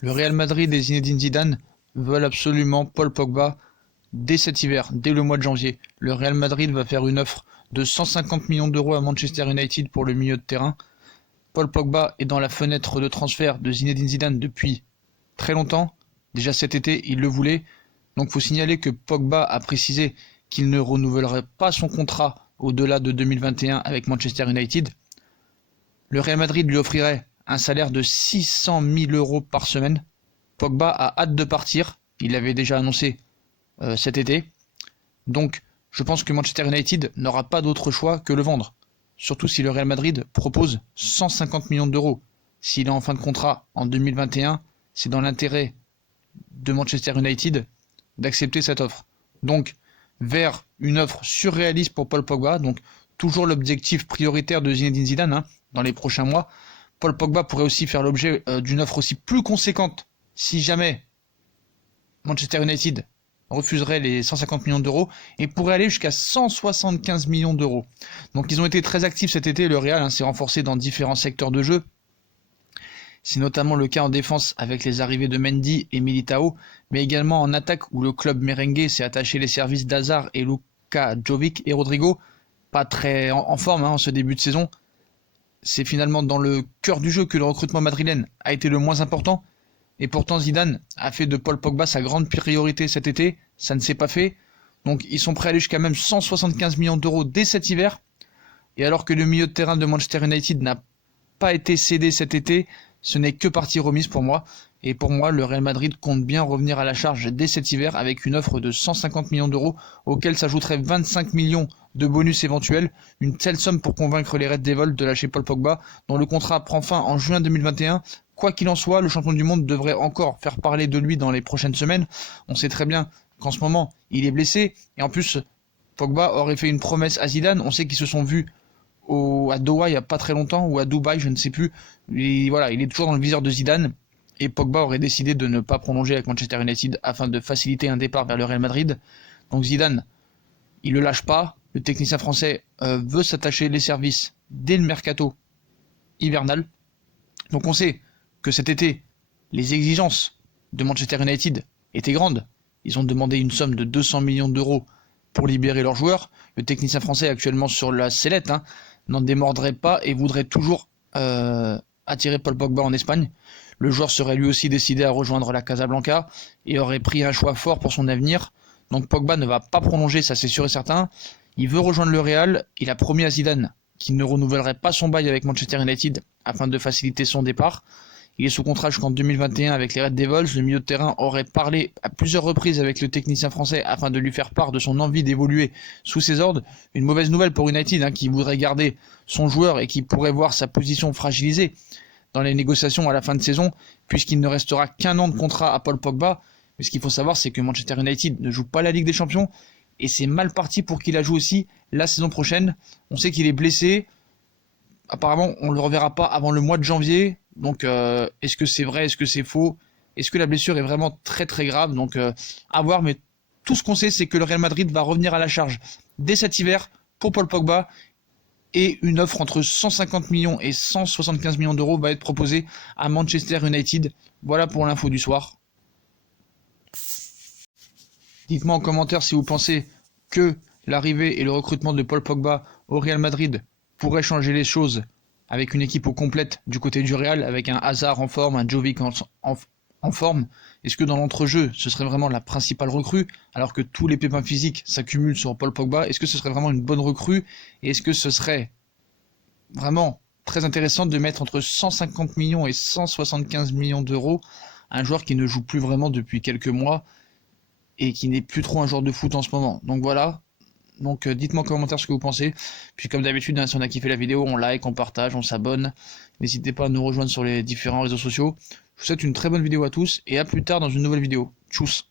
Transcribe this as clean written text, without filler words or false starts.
Le Real Madrid et Zinedine Zidane veulent absolument Paul Pogba dès cet hiver, dès le mois de janvier. Le Real Madrid va faire une offre de 150 millions d'euros à Manchester United pour le milieu de terrain. Paul Pogba est dans la fenêtre de transfert de Zinedine Zidane depuis très longtemps. Déjà cet été, il le voulait. Donc il faut signaler que Pogba a précisé qu'il ne renouvellerait pas son contrat au-delà de 2021 avec Manchester United. Le Real Madrid lui offrirait un salaire de 600 000 euros par semaine. Pogba a hâte de partir, il l'avait déjà annoncé cet été. Donc je pense que Manchester United n'aura pas d'autre choix que le vendre. Surtout si le Real Madrid propose 150 millions d'euros. S'il est en fin de contrat en 2021, c'est dans l'intérêt de Manchester United d'accepter cette offre. Donc vers une offre surréaliste pour Paul Pogba, donc toujours l'objectif prioritaire de Zinedine Zidane dans les prochains mois. Paul Pogba pourrait aussi faire l'objet d'une offre aussi plus conséquente si jamais Manchester United refuserait les 150 millions d'euros et pourrait aller jusqu'à 175 millions d'euros. Donc ils ont été très actifs cet été, le Real s'est renforcé dans différents secteurs de jeu. C'est notamment le cas en défense avec les arrivées de Mendy et Militao, mais également en attaque où le club merengue s'est attaché les services d'Hazard et Luka Jovic et Rodrigo, pas très en forme en ce début de saison. C'est finalement dans le cœur du jeu que le recrutement madrilène a été le moins important. Et pourtant Zidane a fait de Paul Pogba sa grande priorité cet été. Ça ne s'est pas fait. Donc ils sont prêts à aller jusqu'à même 175 millions d'euros dès cet hiver. Et alors que le milieu de terrain de Manchester United n'a pas été cédé cet été, ce n'est que partie remise pour moi. Et pour moi, le Real Madrid compte bien revenir à la charge dès cet hiver avec une offre de 150 millions d'euros auquel s'ajouterait 25 millions de bonus éventuels. Une telle somme pour convaincre les Red Devils de lâcher Paul Pogba, dont le contrat prend fin en juin 2021. Quoi qu'il en soit, le champion du monde devrait encore faire parler de lui dans les prochaines semaines. On sait très bien qu'en ce moment, il est blessé. Et en plus, Pogba aurait fait une promesse à Zidane. On sait qu'ils se sont vus à Doha il n'y a pas très longtemps, ou à Dubaï, je ne sais plus. Il est toujours dans le viseur de Zidane. Et Pogba aurait décidé de ne pas prolonger avec Manchester United afin de faciliter un départ vers le Real Madrid. Donc Zidane, il ne le lâche pas. Le technicien français veut s'attacher les services dès le mercato hivernal. Donc on sait que cet été, les exigences de Manchester United étaient grandes. Ils ont demandé une somme de 200 millions d'euros pour libérer leurs joueurs. Le technicien français actuellement sur la sellette n'en démordrait pas et voudrait toujours attirer Paul Pogba en Espagne. Le joueur serait lui aussi décidé à rejoindre la Casablanca et aurait pris un choix fort pour son avenir. Donc Pogba ne va pas prolonger, ça c'est sûr et certain. Il veut rejoindre le Real. Il a promis à Zidane qu'il ne renouvellerait pas son bail avec Manchester United afin de faciliter son départ. Il est sous contrat jusqu'en 2021 avec les Red Devils. Le milieu de terrain aurait parlé à plusieurs reprises avec le technicien français afin de lui faire part de son envie d'évoluer sous ses ordres. Une mauvaise nouvelle pour United qui voudrait garder son joueur et qui pourrait voir sa position fragilisée dans les négociations à la fin de saison, puisqu'il ne restera qu'un an de contrat à Paul Pogba. Mais ce qu'il faut savoir, c'est que Manchester United ne joue pas la Ligue des Champions, et c'est mal parti pour qu'il la joue aussi la saison prochaine. On sait qu'il est blessé. Apparemment, on ne le reverra pas avant le mois de janvier. Donc, est-ce que c'est vrai, est-ce que c'est faux? Est-ce que la blessure est vraiment très très grave? Donc, à voir, mais tout ce qu'on sait, c'est que le Real Madrid va revenir à la charge dès cet hiver pour Paul Pogba. Et une offre entre 150 millions et 175 millions d'euros va être proposée à Manchester United. Voilà pour l'info du soir. Dites-moi en commentaire si vous pensez que l'arrivée et le recrutement de Paul Pogba au Real Madrid pourrait changer les choses avec une équipe au complète du côté du Real, avec un Hazard en forme, un Jovic en forme. Est-ce que dans l'entrejeu, ce serait vraiment la principale recrue, alors que tous les pépins physiques s'accumulent sur Paul Pogba? Est-ce que ce serait vraiment une bonne recrue? Et est-ce que ce serait vraiment très intéressant de mettre entre 150 millions et 175 millions d'euros un joueur qui ne joue plus vraiment depuis quelques mois et qui n'est plus trop un joueur de foot en ce moment? Donc voilà. Donc dites-moi en commentaire ce que vous pensez. Puis comme d'habitude, si on a kiffé la vidéo, on like, on partage, on s'abonne. N'hésitez pas à nous rejoindre sur les différents réseaux sociaux. Je vous souhaite une très bonne vidéo à tous et à plus tard dans une nouvelle vidéo. Tchuss.